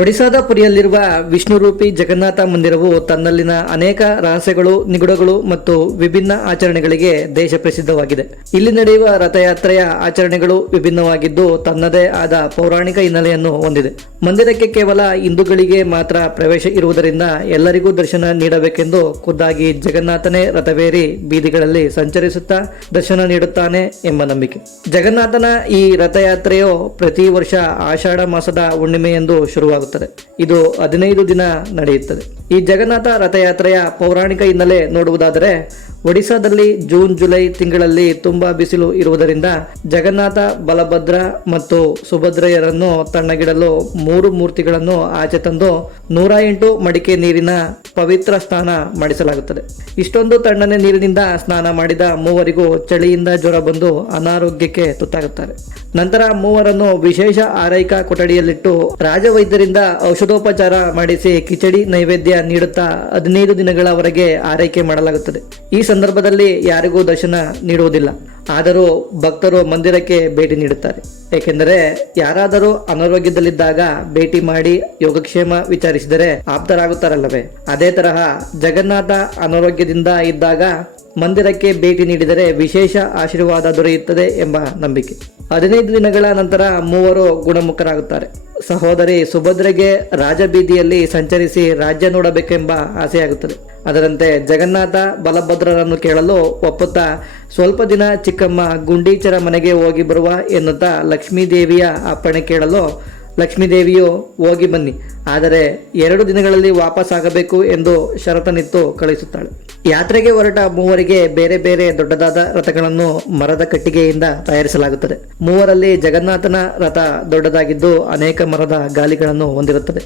ಒಡಿಶಾದ ಪುರಿಯಲ್ಲಿರುವ ವಿಷ್ಣುರೂಪಿ ಜಗನ್ನಾಥ ಮಂದಿರವು ತನ್ನಲ್ಲಿನ ಅನೇಕ ರಹಸ್ಯಗಳು, ನಿಗೂಢಗಳು ಮತ್ತು ವಿಭಿನ್ನ ಆಚರಣೆಗಳಿಗೆ ದೇಶ ಪ್ರಸಿದ್ಧವಾಗಿದೆ. ಇಲ್ಲಿ ನಡೆಯುವ ರಥಯಾತ್ರೆಯ ಆಚರಣೆಗಳು ವಿಭಿನ್ನವಾಗಿದ್ದು ತನ್ನದೇ ಆದ ಪೌರಾಣಿಕ ಹಿನ್ನೆಲೆಯನ್ನು ಹೊಂದಿದೆ. ಮಂದಿರಕ್ಕೆ ಕೇವಲ ಹಿಂದೂಗಳಿಗೆ ಮಾತ್ರ ಪ್ರವೇಶ ಇರುವುದರಿಂದ ಎಲ್ಲರಿಗೂ ದರ್ಶನ ನೀಡಬೇಕೆಂದು ಖುದ್ದಾಗಿ ಜಗನ್ನಾಥನೇ ರಥವೇರಿ ಬೀದಿಗಳಲ್ಲಿ ಸಂಚರಿಸುತ್ತಾ ದರ್ಶನ ನೀಡುತ್ತಾನೆ ಎಂಬ ನಂಬಿಕೆ. ಜಗನ್ನಾಥನ ಈ ರಥಯಾತ್ರೆಯು ಪ್ರತಿ ವರ್ಷ ಆಷಾಢ ಮಾಸದ ಹುಣ್ಣಿಮೆಯಂದು ಶುರುವಾಗುತ್ತದೆ. ಇದು 15 ದಿನ ನಡೆಯುತ್ತದೆ. ಈ ಜಗನ್ನಾಥ ರಥಯಾತ್ರೆಯ ಪೌರಾಣಿಕ ಹಿನ್ನೆಲೆ ನೋಡುವುದಾದರೆ, ಒಡಿಶಾದಲ್ಲಿ ಜೂನ್ ಜುಲೈ ತಿಂಗಳಲ್ಲಿ ತುಂಬಾ ಬಿಸಿಲು ಇರುವುದರಿಂದ ಜಗನ್ನಾಥ, ಬಲಭದ್ರ ಮತ್ತು ಸುಭದ್ರೆಯರನ್ನು ತಣ್ಣಗಿಡಲು 3 ಮೂರ್ತಿಗಳನ್ನು ಆಚೆ ತಂದು 108 ಮಡಿಕೆ ನೀರಿನ ಪವಿತ್ರ ಸ್ನಾನ ಮಾಡಿಸಲಾಗುತ್ತದೆ. ಇಷ್ಟೊಂದು ತಣ್ಣನೆ ನೀರಿನಿಂದ ಸ್ನಾನ ಮಾಡಿದ ಮೂವರಿಗೂ ಚಳಿಯಿಂದ ಜ್ವರ ಬಂದು ಅನಾರೋಗ್ಯಕ್ಕೆ ತುತ್ತಾಗುತ್ತಾರೆ. ನಂತರ ಮೂವರನ್ನು ವಿಶೇಷ ಆರೈಕಾ ಕೊಠಡಿಯಲ್ಲಿಟ್ಟು ರಾಜವೈದ್ಯರಿಂದ ಔಷಧೋಪಚಾರ ಮಾಡಿಸಿ ಕಿಚಡಿ ನೈವೇದ್ಯ ನೀಡುತ್ತಾ 15 ದಿನಗಳವರೆಗೆ ಆರೈಕೆ ಮಾಡಲಾಗುತ್ತದೆ. ಈ ಸಂದರ್ಭದಲ್ಲಿ ಯಾರಿಗೂ ದರ್ಶನ ನೀಡುವುದಿಲ್ಲ. ಆದರೂ ಭಕ್ತರು ಮಂದಿರಕ್ಕೆ ಭೇಟಿ ನೀಡುತ್ತಾರೆ. ಏಕೆಂದರೆ ಯಾರಾದರೂ ಅನಾರೋಗ್ಯದಲ್ಲಿದ್ದಾಗ ಭೇಟಿ ಮಾಡಿ ಯೋಗಕ್ಷೇಮ ವಿಚಾರಿಸಿದರೆ ಆಪ್ತರಾಗುತ್ತಾರಲ್ಲವೇ, ಅದೇ ತರಹ ಜಗನ್ನಾಥ ಅನಾರೋಗ್ಯದಿಂದ ಇದ್ದಾಗ ಮಂದಿರಕ್ಕೆ ಭೇಟಿ ನೀಡಿದರೆ ವಿಶೇಷ ಆಶೀರ್ವಾದ ದೊರೆಯುತ್ತದೆ ಎಂಬ ನಂಬಿಕೆ. 15 ದಿನಗಳ ನಂತರ ಮೂವರು ಗುಣಮುಖರಾಗುತ್ತಾರೆ. ಸಹೋದರಿ ಸುಭದ್ರೆಗೆ ರಾಜಬೀದಿಯಲ್ಲಿ ಸಂಚರಿಸಿ ರಾಜ್ಯ ನೋಡಬೇಕೆಂಬ ಆಸೆಯಾಗುತ್ತದೆ. ಅದರಂತೆ ಜಗನ್ನಾಥ ಬಲಭದ್ರರನ್ನು ಕೇಳಲು ಒಪ್ಪುತ್ತಾ ಸ್ವಲ್ಪ ದಿನ ಚಿಕ್ಕಮ್ಮ ಗುಂಡೀಚರ ಮನೆಗೆ ಹೋಗಿ ಬರುವ ಎನ್ನುತ್ತಾ ಲಕ್ಷ್ಮೀದೇವಿಯ ಅಪ್ಪಣೆ ಕೇಳಲು ಲಕ್ಷ್ಮೀದೇವಿಯು ಹೋಗಿ ಬನ್ನಿ, ಆದರೆ 2 ದಿನಗಳಲ್ಲಿ ವಾಪಸ್ ಆಗಬೇಕು ಎಂದು ಷರತ್ತನ್ನಿತ್ತು ಕಳುಹಿಸುತ್ತಾಳೆ. ಯಾತ್ರೆಗೆ ಹೊರಟ ಮೂವರಿಗೆ ಬೇರೆ ಬೇರೆ ದೊಡ್ಡದಾದ ರಥಗಳನ್ನು ಮರದ ಕಟ್ಟಿಗೆಯಿಂದ ತಯಾರಿಸಲಾಗುತ್ತದೆ. ಮೂವರಲ್ಲಿ ಜಗನ್ನಾಥನ ರಥ ದೊಡ್ಡದಾಗಿದ್ದು ಅನೇಕ ಮರದ ಗಾಲಿಗಳನ್ನು ಹೊಂದಿರುತ್ತದೆ.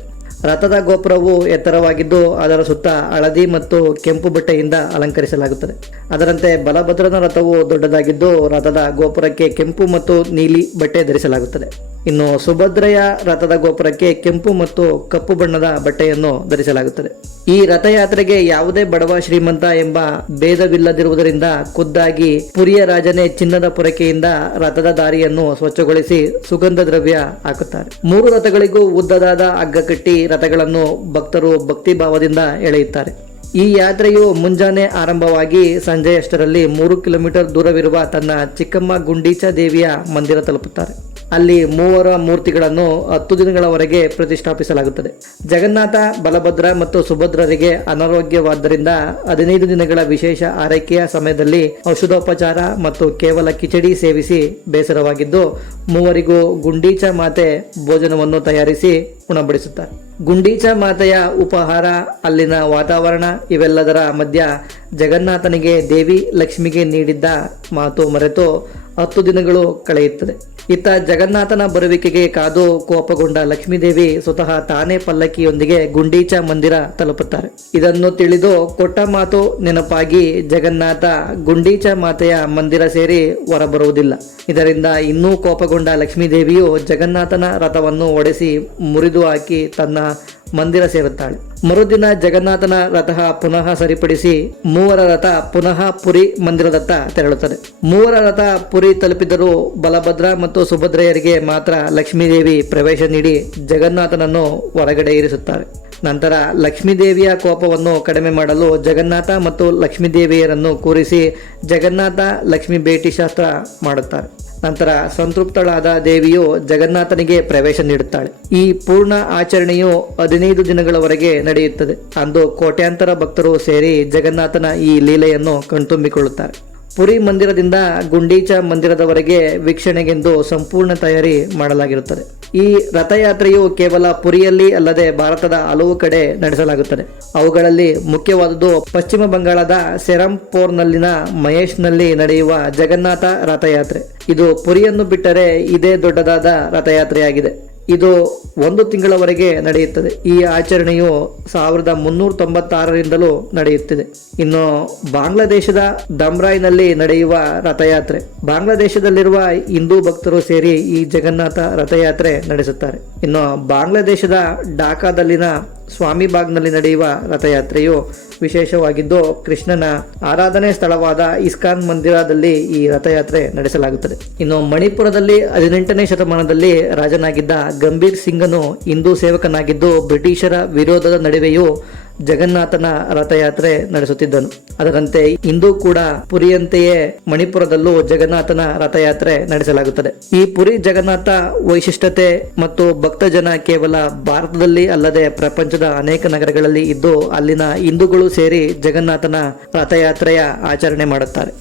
ರಥದ ಗೋಪುರವು ಎತ್ತರವಾಗಿದ್ದು ಅದರ ಸುತ್ತ ಹಳದಿ ಮತ್ತು ಕೆಂಪು ಬಟ್ಟೆಯಿಂದ ಅಲಂಕರಿಸಲಾಗುತ್ತದೆ. ಅದರಂತೆ ಬಲಭದ್ರನ ರಥವು ದೊಡ್ಡದಾಗಿದ್ದು ರಥದ ಗೋಪುರಕ್ಕೆ ಕೆಂಪು ಮತ್ತು ನೀಲಿ ಬಟ್ಟೆ ಧರಿಸಲಾಗುತ್ತದೆ. ಇನ್ನು ಸುಭದ್ರೆಯ ರಥದ ಗೋಪುರಕ್ಕೆ ಕೆಂಪು ಮತ್ತು ಕಪ್ಪು ಬಣ್ಣದ ಬಟ್ಟೆಯನ್ನು ಧರಿಸಲಾಗುತ್ತದೆ. ಈ ರಥಯಾತ್ರೆಗೆ ಯಾವುದೇ ಬಡವ ಶ್ರೀಮಂತ ಎಂಬ ಭೇದವಿಲ್ಲದಿರುವುದರಿಂದ ಖುದ್ದಾಗಿ ಪುರಿಯ ರಾಜನೇ ಚಿನ್ನದ ಪೊರಕೆಯಿಂದ ರಥದ ದಾರಿಯನ್ನು ಸ್ವಚ್ಛಗೊಳಿಸಿ ಸುಗಂಧ ದ್ರವ್ಯ ಹಾಕುತ್ತಾರೆ. 3 ರಥಗಳಿಗೂ ಉದ್ದದಾದ ಹಗ್ಗ ಕಟ್ಟಿ ರಥಗಳನ್ನು ಭಕ್ತರು ಭಕ್ತಿ ಭಾವದಿಂದ ಎಳೆಯುತ್ತಾರೆ. ಈ ಯಾತ್ರೆಯು ಮುಂಜಾನೆ ಆರಂಭವಾಗಿ ಸಂಜೆಯಷ್ಟರಲ್ಲಿ 3 ಕಿಲೋಮೀಟರ್ ದೂರವಿರುವ ತನ್ನ ಚಿಕ್ಕಮ್ಮ ಗುಂಡೀಚಾ ದೇವಿಯ ಮಂದಿರ ತಲುಪುತ್ತಾರೆ. ಅಲ್ಲಿ ಮೂವರ ಮೂರ್ತಿಗಳನ್ನು 10 ದಿನಗಳವರೆಗೆ ಪ್ರತಿಷ್ಠಾಪಿಸಲಾಗುತ್ತದೆ. ಜಗನ್ನಾಥ, ಬಲಭದ್ರ ಮತ್ತು ಸುಭದ್ರರಿಗೆ ಅನಾರೋಗ್ಯವಾದ್ದರಿಂದ 15 ದಿನಗಳ ವಿಶೇಷ ಆರೈಕೆಯ ಸಮಯದಲ್ಲಿ ಔಷಧೋಪಚಾರ ಮತ್ತು ಕೇವಲ ಕಿಚಡಿ ಸೇವಿಸಿ ಬೇಸರವಾಗಿದ್ದು ಮೂವರಿಗೂ ಗುಂಡೀಚಾ ಮಾತೆ ಭೋಜನವನ್ನು ತಯಾರಿಸಿ ಉಣಬಡಿಸುತ್ತಾರೆ. ಗುಂಡೀಚಾ ಮಾತೆಯ ಉಪಹಾರ, ಅಲ್ಲಿನ ವಾತಾವರಣ ಇವೆಲ್ಲದರ ಮಧ್ಯ ಜಗನ್ನಾಥನಿಗೆ ದೇವಿ ಲಕ್ಷ್ಮಿಗೆ ನೀಡಿದ್ದ ಮಾತು ಮರೆತು 10 ದಿನಗಳು ಕಳೆಯುತ್ತದೆ. ಇತ್ತ ಜಗನ್ನಾಥನ ಬರುವಿಕೆಗೆ ಕಾದು ಕೋಪಗೊಂಡ ಲಕ್ಷ್ಮೀದೇವಿ ಸ್ವತಃ ತಾನೇ ಪಲ್ಲಕ್ಕಿಯೊಂದಿಗೆ ಗುಂಡೀಚಾ ಮಂದಿರ ತಲುಪುತ್ತಾರೆ. ಇದನ್ನು ತಿಳಿದು ಕೊಟ್ಟ ಮಾತು ನೆನಪಾಗಿ ಜಗನ್ನಾಥ ಗುಂಡೀಚಾ ಮಾತೆಯ ಮಂದಿರ ಸೇರಿ ಹೊರಬರುವುದಿಲ್ಲ. ಇದರಿಂದ ಇನ್ನೂ ಕೋಪಗೊಂಡ ಲಕ್ಷ್ಮೀದೇವಿಯು ಜಗನ್ನಾಥನ ರಥವನ್ನು ಒಡೆಸಿ ಮುರಿದು ಹಾಕಿ ತನ್ನ ಮಂದಿರ ಸೇರುತ್ತಾಳೆ. ಮರುದಿನ ಜಗನ್ನಾಥನ ರಥ ಪುನಃ ಸರಿಪಡಿಸಿ ಮೂವರ ರಥ ಪುನಃ ಪುರಿ ಮಂದಿರದತ್ತ ತೆರಳುತ್ತದೆ. ಮೂವರ ರಥ ಪುರಿ ತಲುಪಿದರೂ ಬಲಭದ್ರ ಮತ್ತು ಸುಭದ್ರೆಯರಿಗೆ ಮಾತ್ರ ಲಕ್ಷ್ಮೀದೇವಿ ಪ್ರವೇಶ ನೀಡಿ ಜಗನ್ನಾಥನನ್ನು ಹೊರಗಡೆ ಇರಿಸುತ್ತಾರೆ. ನಂತರ ಲಕ್ಷ್ಮೀದೇವಿಯ ಕೋಪವನ್ನು ಕಡಿಮೆ ಮಾಡಲು ಜಗನ್ನಾಥ ಮತ್ತು ಲಕ್ಷ್ಮೀದೇವಿಯರನ್ನು ಕೂರಿಸಿ ಜಗನ್ನಾಥ ಲಕ್ಷ್ಮೀ ಭೇಟಿ ಶಾಸ್ತ್ರ ಮಾಡುತ್ತಾರೆ. ನಂತರ ಸಂತೃಪ್ತಳಾದ ದೇವಿಯು ಜಗನ್ನಾಥನಿಗೆ ಪ್ರವೇಶ ನೀಡುತ್ತಾಳೆ. ಈ ಪೂರ್ಣ ಆಚರಣೆಯು 15 ದಿನಗಳವರೆಗೆ ನಡೆಯುತ್ತದೆ. ಅಂದು ಕೋಟ್ಯಾಂತರ ಭಕ್ತರು ಸೇರಿ ಜಗನ್ನಾಥನ ಈ ಲೀಲೆಯನ್ನು ಕಣ್ತುಂಬಿಕೊಳ್ಳುತ್ತಾರೆ. ಪುರಿ ಮಂದಿರದಿಂದ ಗುಂಡೀಚಾ ಮಂದಿರದವರೆಗೆ ವೀಕ್ಷಣೆಗೆಂದು ಸಂಪೂರ್ಣ ತಯಾರಿ ಮಾಡಲಾಗಿರುತ್ತದೆ. ಈ ರಥಯಾತ್ರೆಯು ಕೇವಲ ಪುರಿಯಲ್ಲಿ ಅಲ್ಲದೆ ಭಾರತದ ಹಲವು ಕಡೆ ನಡೆಸಲಾಗುತ್ತದೆ. ಅವುಗಳಲ್ಲಿ ಮುಖ್ಯವಾದುದು ಪಶ್ಚಿಮ ಬಂಗಾಳದ ಸೆರಂಪೋರ್ನಲ್ಲಿನ ಮಹೇಶ್ನಲ್ಲಿ ನಡೆಯುವ ಜಗನ್ನಾಥ ರಥಯಾತ್ರೆ. ಇದು ಪುರಿಯನ್ನು ಬಿಟ್ಟರೆ ಇದೇ ದೊಡ್ಡದಾದ ರಥಯಾತ್ರೆಯಾಗಿದೆ. ಇದು 1 ತಿಂಗಳವರೆಗೆ ನಡೆಯುತ್ತದೆ. ಈ ಆಚರಣೆಯು 1396ರಿಂದಲೂ ನಡೆಯುತ್ತಿದೆ. ಇನ್ನು ಬಾಂಗ್ಲಾದೇಶದ ಧಮ್ರಾಯ್ನಲ್ಲಿ ನಡೆಯುವ ರಥಯಾತ್ರೆ. ಬಾಂಗ್ಲಾದೇಶದಲ್ಲಿರುವ ಹಿಂದೂ ಭಕ್ತರು ಸೇರಿ ಈ ಜಗನ್ನಾಥ ರಥಯಾತ್ರೆ ನಡೆಸುತ್ತಾರೆ. ಇನ್ನು ಬಾಂಗ್ಲಾದೇಶದ ಢಾಕಾದಲ್ಲಿನ ಸ್ವಾಮಿಬಾಗ್ನಲ್ಲಿ ನಡೆಯುವ ರಥಯಾತ್ರೆಯು ವಿಶೇಷವಾಗಿದ್ದು, ಕೃಷ್ಣನ ಆರಾಧನೆ ಸ್ಥಳವಾದ ಇಸ್ಕಾನ್ ಮಂದಿರದಲ್ಲಿ ಈ ರಥಯಾತ್ರೆ ನಡೆಸಲಾಗುತ್ತದೆ. ಇನ್ನು ಮಣಿಪುರದಲ್ಲಿ 18ನೇ ಶತಮಾನದಲ್ಲಿ ರಾಜನಾಗಿದ್ದ ಗಂಭೀರ್ ಸಿಂಗನು ಹಿಂದೂ ಸೇವಕನಾಗಿದ್ದು, ಬ್ರಿಟಿಷರ ವಿರೋಧದ ನಡುವೆಯೂ ಜಗನ್ನಾಥನ ರಥಯಾತ್ರೆ ನಡೆಸುತ್ತಿದ್ದನು. ಅದರಂತೆ ಇಂದು ಕೂಡ ಪುರಿಯಂತೆಯೇ ಮಣಿಪುರದಲ್ಲೂ ಜಗನ್ನಾಥನ ರಥಯಾತ್ರೆ ನಡೆಸಲಾಗುತ್ತದೆ. ಈ ಪುರಿ ಜಗನ್ನಾಥ ವೈಶಿಷ್ಟ್ಯತೆ ಮತ್ತು ಭಕ್ತಜನ ಕೇವಲ ಭಾರತದಲ್ಲಿ ಅಲ್ಲದೆ ಪ್ರಪಂಚದ ಅನೇಕ ನಗರಗಳಲ್ಲಿ ಇದ್ದು, ಅಲ್ಲಿನ ಹಿಂದೂಗಳು ಸೇರಿ ಜಗನ್ನಾಥನ ರಥಯಾತ್ರೆಯ ಆಚರಣೆ ಮಾಡುತ್ತಾರೆ.